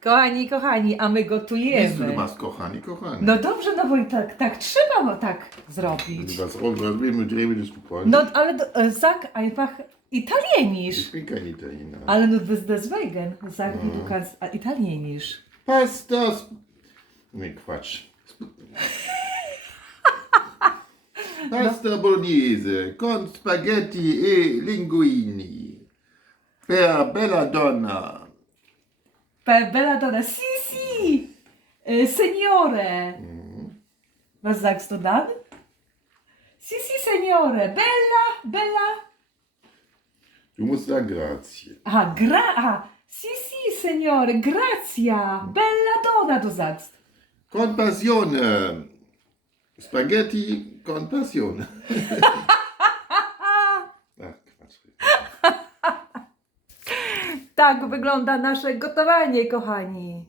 Kochani, kochani, a my Jest du gotujemy. was, kochani, kochani. No dobrze, no bo i tak, tak trzeba mo- tak zrobić. Was, was will mit Remi diskutieren? No ale do, e, sag einfach Italienisch. Ich bin kein Italiener. Ale no bez deswegen. Sag wie du kannst äh, Italienisch. Pasta. Sp nee, Quatsch. Sp Pasta bolognese con spaghetti e linguini. Per bella donna. per Belladonna. Sì, sì, eh, signore. Was sagst du dann? Sì, sì, signore. Bella, bella. Du musst sagen grazie. Ah, gra ah, sì, sì, signore, grazie. Bella donna, du sagst. Con passione. Spaghetti con passione. Tak wygląda nasze gotowanie, kochani.